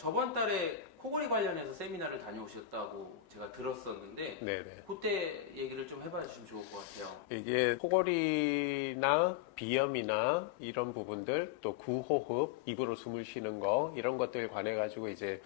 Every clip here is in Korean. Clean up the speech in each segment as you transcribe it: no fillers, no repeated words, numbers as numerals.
저번 달에 코골이 관련해서 세미나를 다녀오셨다고 제가 들었었는데 네네. 그때 얘기를 좀 해봐 주시면 좋을 것 같아요. 이게 코골이나 비염이나 이런 부분들, 또 구호흡, 입으로 숨을 쉬는 거, 이런 것들 관해 가지고 이제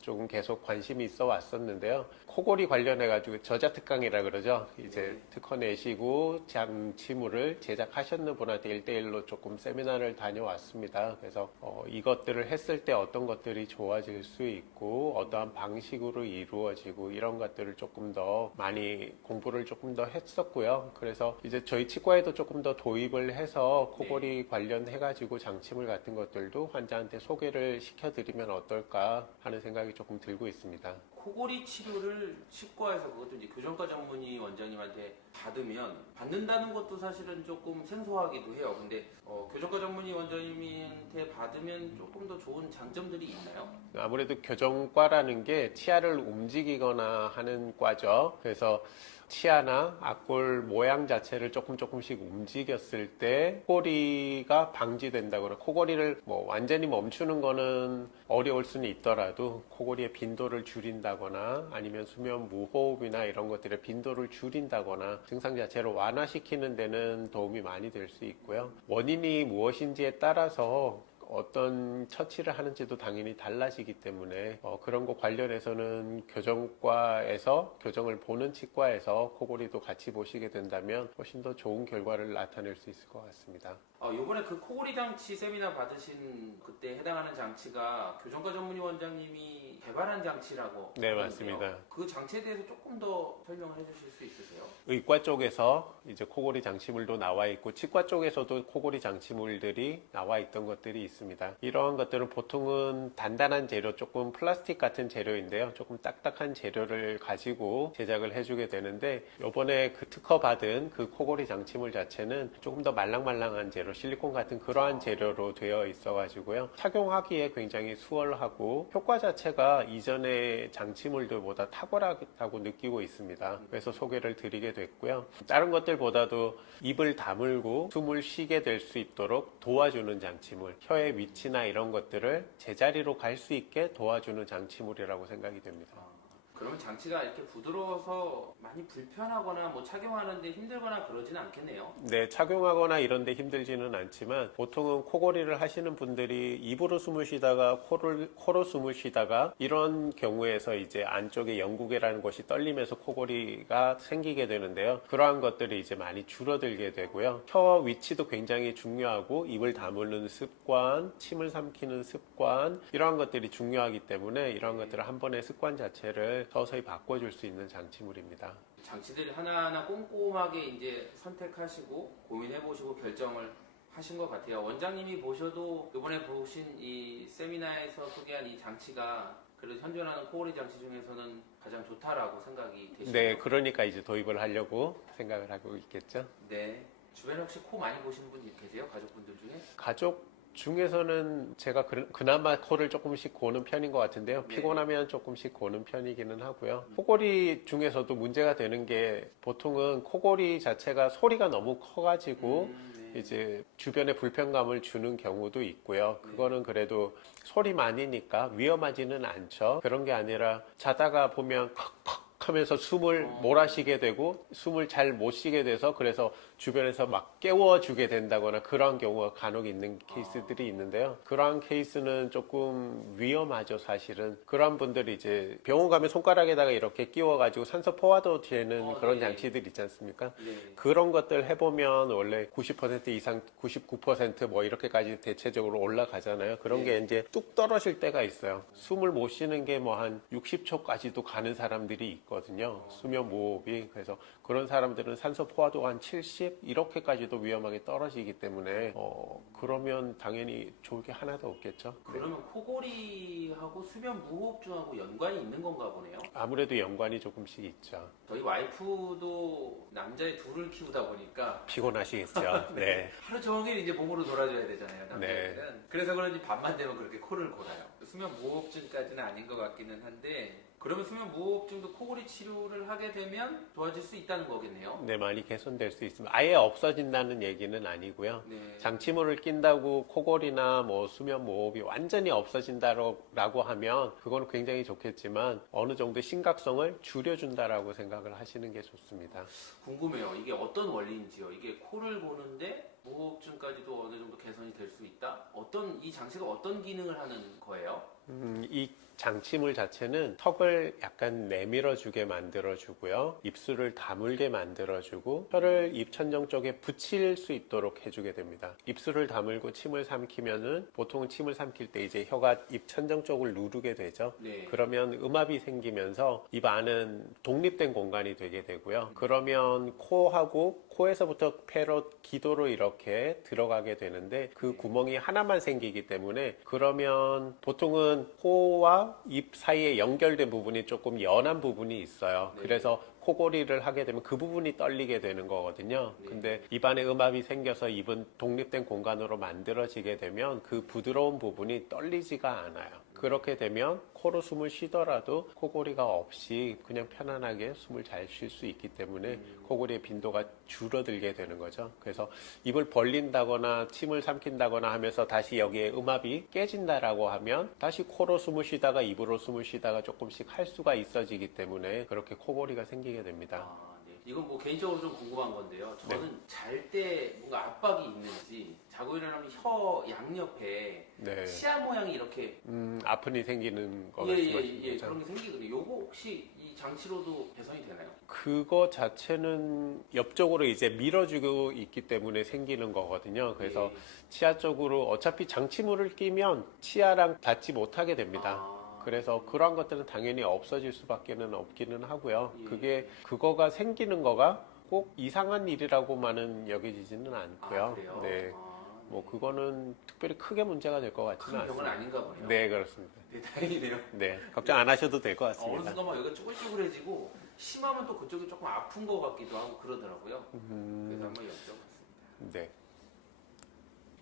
조금 계속 관심이 있어 왔었는데요. 코골이 관련해 가지고 저자특강이라 그러죠. 이제 특허 내시고 장치물을 제작하셨는 분한테 1대1로 조금 세미나를 다녀왔습니다. 그래서 이것들을 했을 때 어떤 것들이 좋아질 수 있고 어떠한 방식으로 이루어지고 이런 것들을 조금 더 많이 공부를 조금 더 했었고요. 그래서 이제 저희 치과에도 조금 더 도입을 해서 코골이 관련해 가지고 장치물 같은 것들도 환자한테 소개를 시켜드리면 어떨까 하는 생각이 조금 들고 있습니다. 코골이 치료를 치과에서 그것도 이제 교정과 전문의 원장님한테 받는다는 것도 사실은 조금 생소하기도 해요. 근데 교정과 전문의 원장님한테 받으면 조금 더 좋은 장점들이 있나요? 아무래도 교정과라는 게 치아를 움직이거나 하는 과죠. 그래서 치아나 앞골 모양 자체를 조금씩 움직였을 때 코골이가 방지된다거나 코골이를 완전히 멈추는 거는 어려울 수는 있더라도 코골이의 빈도를 줄인다거나 아니면 수면 무호흡이나 이런 것들의 빈도를 줄인다거나 증상 자체를 완화시키는 데는 도움이 많이 될 수 있고요. 원인이 무엇인지에 따라서 어떤 처치를 하는지도 당연히 달라지기 때문에 그런 거 관련해서는 교정과에서 교정을 보는 치과에서 코골이도 같이 보시게 된다면 훨씬 더 좋은 결과를 나타낼 수 있을 것 같습니다. 요번에 그 코골이 장치 세미나 받으신 그때 해당하는 장치가 교정과 전문의 원장님이 개발한 장치라고 네, 하는데요. 맞습니다. 그 장치에 대해서 조금 더 설명을 해주실 수 있으세요? 의과 쪽에서 이제 코골이 장치물도 나와 있고 치과 쪽에서도 코골이 장치물들이 나와 있던 것들이 있습니다. 이러한 것들은 보통은 단단한 재료, 조금 플라스틱 같은 재료인데요. 조금 딱딱한 재료를 가지고 제작을 해주게 되는데 이번에 그 특허 받은 그 코골이 장치물 자체는 조금 더 말랑말랑한 재료, 실리콘 같은 그러한 재료로 되어 있어가지고요. 착용하기에 굉장히 수월하고 효과 자체가 이전의 장치물들보다 탁월하다고 느끼고 있습니다. 그래서 소개를 드리게 됐고요. 다른 것들보다도 입을 다물고 숨을 쉬게 될 수 있도록 도와주는 장치물, 혀의 위치나 이런 것들을 제자리로 갈 수 있게 도와주는 장치물이라고 생각이 됩니다. 그러면 장치가 이렇게 부드러워서 많이 불편하거나 착용하는데 힘들거나 그러진 않겠네요? 네, 착용하거나 이런 데 힘들지는 않지만 보통은 코골이를 하시는 분들이 입으로 숨을 쉬다가 코로 숨을 쉬다가 이런 경우에서 이제 안쪽에 영구개라는 것이 떨리면서 코골이가 생기게 되는데요. 그러한 것들이 이제 많이 줄어들게 되고요. 혀 위치도 굉장히 중요하고 입을 다무는 습관, 침을 삼키는 습관 이러한 것들이 중요하기 때문에 이러한 것들을 한 번의 습관 자체를 서서히 바꿔줄 수 있는 장치물입니다. 장치들 하나하나 꼼꼼하게 이제 선택하시고 고민해보시고 결정을 하신 것 같아요. 원장님이 보셔도 이번에 보신 이 세미나에서 소개한 이 장치가 그래도 현존하는 코골이 장치 중에서는 가장 좋다라고 생각이 되시나요? 네, 그러니까 이제 도입을 하려고 생각을 하고 있겠죠. 네. 주변에 혹시 코 많이 보시는 분 계세요? 가족분들 중에? 가족 중에서는 제가 그나마 코를 조금씩 고는 편인 것 같은데요. 네. 피곤하면 조금씩 고는 편이기는 하고요. 코골이 중에서도 문제가 되는 게 보통은 코골이 자체가 소리가 너무 커가지고 네. 이제 주변에 불편감을 주는 경우도 있고요. 그거는 그래도 소리만이니까 위험하지는 않죠. 그런 게 아니라 자다가 보면 퍽퍽 하면서 숨을 몰아쉬게 되고 숨을 잘 못 쉬게 돼서 그래서 주변에서 막 깨워주게 된다거나 그러한 경우가 간혹 있는 케이스들이 있는데요. 그러한 케이스는 조금 위험하죠, 사실은. 그러한 분들이 이제 병원 가면 손가락에다가 이렇게 끼워가지고 산소 포화도 되는 그런 네. 장치들 있지 않습니까? 네. 그런 것들 해보면 원래 90% 이상 99% 이렇게까지 대체적으로 올라가잖아요. 그런 게 이제 뚝 떨어질 때가 있어요. 숨을 못 쉬는 게 한 60초까지도 가는 사람들이 있거든요. 수면 무호흡이. 그래서 그런 사람들은 산소 포화도가 한 70 이렇게까지도 위험하게 떨어지기 때문에 그러면 당연히 좋을 게 하나도 없겠죠. 그러면 코골이하고 수면 무호흡증하고 연관이 있는 건가 보네요? 아무래도 연관이 조금씩 있죠. 저희 와이프도 남자애 둘을 키우다 보니까 피곤하시겠죠. 네. 하루 종일 이제 몸으로 돌아줘야 되잖아요, 남자애들은. 그래서 그런지 밤만 되면 그렇게 코를 골아요. 수면 무호흡증까지는 아닌 것 같기는 한데 그러면 수면 무호흡증도 코골이 치료를 하게 되면 좋아질 수 있다는 거겠네요. 네, 많이 개선될 수 있습니다. 아예 없어진다는 얘기는 아니고요. 네. 장치물을 낀다고 코골이나 뭐 수면 무호흡이 완전히 없어진다라고 하면 그거는 굉장히 좋겠지만 어느 정도 심각성을 줄여준다라고 생각을 하시는 게 좋습니다. 궁금해요. 이게 어떤 원리인지요. 이게 코를 고는데 무호흡증까지도 어느 정도 개선이 될 수 있다? 이 장치가 어떤 기능을 하는 거예요? 이 장치물 자체는 턱을 약간 내밀어주게 만들어주고요. 입술을 다물게 만들어주고 혀를 입천정 쪽에 붙일 수 있도록 해주게 됩니다. 입술을 다물고 침을 삼키면은 보통은 침을 삼킬 때 이제 혀가 입천정 쪽을 누르게 되죠. 네. 그러면 음압이 생기면서 입 안은 독립된 공간이 되게 되고요. 그러면 코하고 코에서부터 폐로 기도로 이렇게 들어가게 되는데 그 구멍이 하나만 생기기 때문에 그러면 보통은 코와 입 사이에 연결된 부분이 조금 연한 부분이 있어요. 네. 그래서 코골이를 하게 되면 그 부분이 떨리게 되는 거거든요. 네. 근데 입안에 음압이 생겨서 입은 독립된 공간으로 만들어지게 되면 그 부드러운 부분이 떨리지가 않아요. 그렇게 되면 코로 숨을 쉬더라도 코골이가 없이 그냥 편안하게 숨을 잘 쉴 수 있기 때문에 코골이의 빈도가 줄어들게 되는 거죠. 그래서 입을 벌린다거나 침을 삼킨다거나 하면서 다시 여기에 음압이 깨진다라고 하면 다시 코로 숨을 쉬다가 입으로 숨을 쉬다가 조금씩 할 수가 있어지기 때문에 그렇게 코골이가 생기게 됩니다. 네. 이건 뭐 개인적으로 좀 궁금한 건데요. 저는 잘 때 뭔가 압박이 있는지 자고 일어나면 혀 양옆에 네. 치아 모양이 이렇게 아픈이 생기는 거 예, 말씀하시는 거죠? 그런 게 생기거든요. 요거 혹시 이 장치로도 개선이 되나요? 그거 자체는 옆쪽으로 이제 밀어주고 있기 때문에 생기는 거거든요. 그래서 예. 치아 쪽으로 어차피 장치물을 끼면 치아랑 닿지 못하게 됩니다. 그래서 그러한 것들은 당연히 없어질 수밖에는 없기는 하고요. 예. 그거가 생기는 거가 꼭 이상한 일이라고만은 여겨지지는 않고요. 그래요? 네. 뭐 그거는 특별히 크게 문제가 될 것 같지는 큰 병은 않습니다. 아닌가 보네요. 네, 그렇습니다. 네, 다행이네요. 네, 걱정 안 하셔도 될 것 어느 같습니다. 순간 막 여기가 쭈글쭈글해지고 심하면 또 그쪽이 조금 아픈 것 같기도 하고 그러더라고요. 그래서 한번 여쭤봤습니다. 네.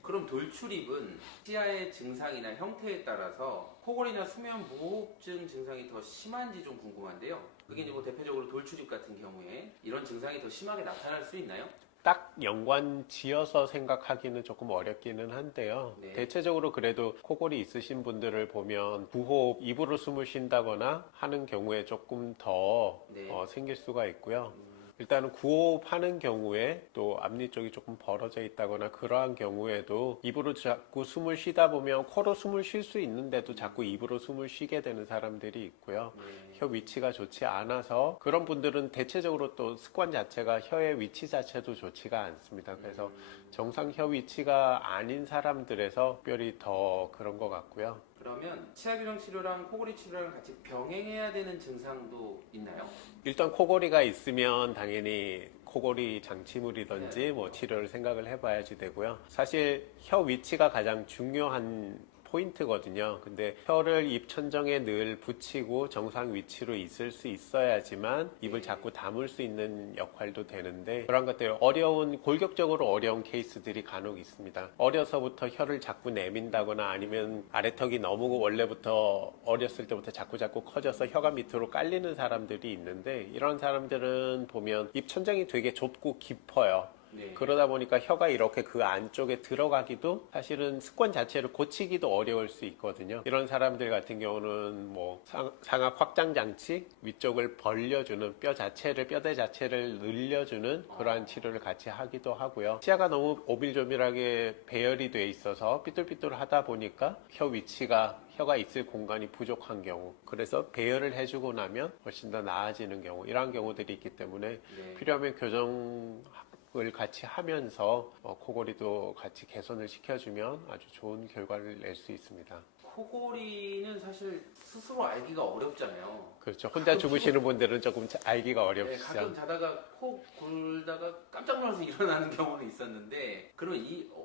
그럼 돌출입은 치아의 증상이나 형태에 따라서 코골이나 수면 무호흡증 증상이 더 심한지 좀 궁금한데요. 그게 이제 뭐 대표적으로 돌출입 같은 경우에 이런 증상이 더 심하게 나타날 수 있나요? 딱 연관 지어서 생각하기는 조금 어렵기는 한데요. 네. 대체적으로 그래도 코골이 있으신 분들을 보면 부호흡, 입으로 숨을 쉰다거나 하는 경우에 조금 더 네. 생길 수가 있고요. 일단은 구호흡 하는 경우에 또 앞니 쪽이 조금 벌어져 있다거나 그러한 경우에도 입으로 자꾸 숨을 쉬다 보면 코로 숨을 쉴 수 있는데도 자꾸 입으로 숨을 쉬게 되는 사람들이 있고요. 네. 혀 위치가 좋지 않아서 그런 분들은 대체적으로 또 습관 자체가 혀의 위치 자체도 좋지가 않습니다. 그래서 정상 혀 위치가 아닌 사람들에서 특별히 더 그런 것 같고요. 그러면 치아 교정 치료랑 코골이 치료랑 같이 병행해야 되는 증상도 있나요? 일단 코골이가 있으면 당연히 코골이 장치물이든지 뭐 치료를 생각을 해봐야지 되고요. 사실 혀 위치가 가장 중요한 포인트거든요. 근데 혀를 입 천정에 늘 붙이고 정상 위치로 있을 수 있어야지만 입을 자꾸 다물 수 있는 역할도 되는데 그런 것들 골격적으로 어려운 케이스들이 간혹 있습니다. 어려서부터 혀를 자꾸 내민다거나 아니면 아래턱이 너무 원래부터 어렸을 때부터 자꾸 커져서 혀가 밑으로 깔리는 사람들이 있는데 이런 사람들은 보면 입 천정이 되게 좁고 깊어요. 네. 그러다 보니까 혀가 이렇게 그 안쪽에 들어가기도 사실은 습관 자체를 고치기도 어려울 수 있거든요. 이런 사람들 같은 경우는 뭐 상악 확장 장치 위쪽을 벌려주는 뼈대 자체를 늘려주는 그러한 치료를 같이 하기도 하고요. 치아가 너무 오밀조밀하게 배열이 돼 있어서 삐뚤삐뚤하다 보니까 혀가 있을 공간이 부족한 경우 그래서 배열을 해주고 나면 훨씬 더 나아지는 경우 이러한 경우들이 있기 때문에 네. 필요하면 교정을 같이 하면서 코골이도 같이 개선을 시켜주면 아주 좋은 결과를 낼 수 있습니다. 코골이는 사실 스스로 알기가 어렵잖아요. 그렇죠. 혼자 주무시는 분들은 조금 알기가 네, 어렵죠. 가끔 자다가 코 골다가 깜짝 놀라서 일어나는 경우는 있었는데 그러면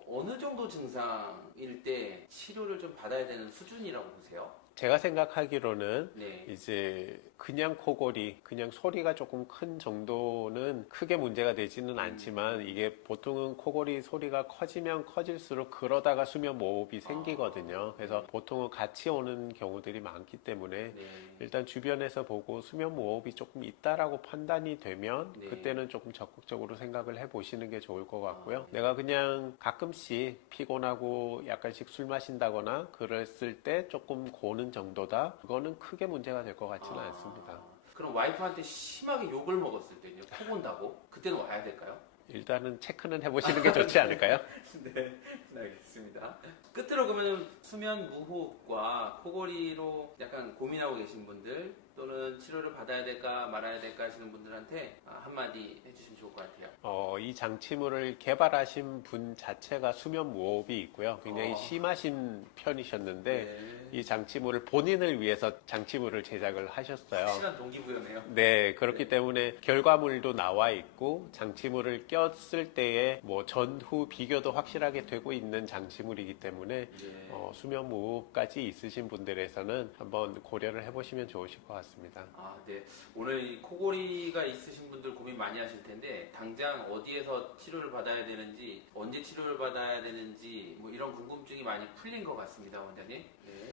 어느 정도 증상일 때 치료를 좀 받아야 되는 수준이라고 보세요? 제가 생각하기로는 네. 이제 그냥 코골이, 그냥 소리가 조금 큰 정도는 크게 문제가 되지는 않지만 이게 보통은 코골이 소리가 커지면 커질수록 그러다가 수면 무호흡이 생기거든요. 그래서 보통은 같이 오는 경우들이 많기 때문에 네. 일단 주변에서 보고 수면 무호흡이 조금 있다라고 판단이 되면 네. 그때는 조금 적극적으로 생각을 해보시는 게 좋을 것 같고요. 내가 그냥 가끔씩 피곤하고 약간씩 술 마신다거나 그랬을 때 조금 고는 정도다. 그거는 크게 문제가 될 것 같지는 않습니다. 그럼 와이프한테 심하게 욕을 먹었을 때요, 코 곤다고? 그때는 와야 될까요? 일단은 체크는 해보시는 게 좋지 않을까요? 네, 알겠습니다. 끝으로 그러면 수면 무호흡과 코골이로 약간 고민하고 계신 분들 또는 치료를 받아야 될까 말아야 될까 하시는 분들한테 한마디 해주시면 좋을 것 같아요. 이 장치물을 개발하신 분 자체가 수면 무호흡이 있고요. 굉장히 심하신 편이셨는데 네. 이 장치물을 본인을 위해서 장치물을 제작을 하셨어요. 확실한 동기부여네요. 네, 그렇기 때문에 결과물도 나와 있고 장치물을 꼈을 때의 뭐 전후 비교도 확실하게 되고 있는 장치물이기 때문에 네. 수면 무호흡까지 있으신 분들에서는 한번 고려를 해보시면 좋으실 것 같습니다. 네. 오늘 이 코골이가 있으신 분들 고민 많이 하실 텐데 당장 어디에서 치료를 받아야 되는지 언제 치료를 받아야 되는지 뭐 이런 궁금증이 많이 풀린 것 같습니다, 원장님. 네.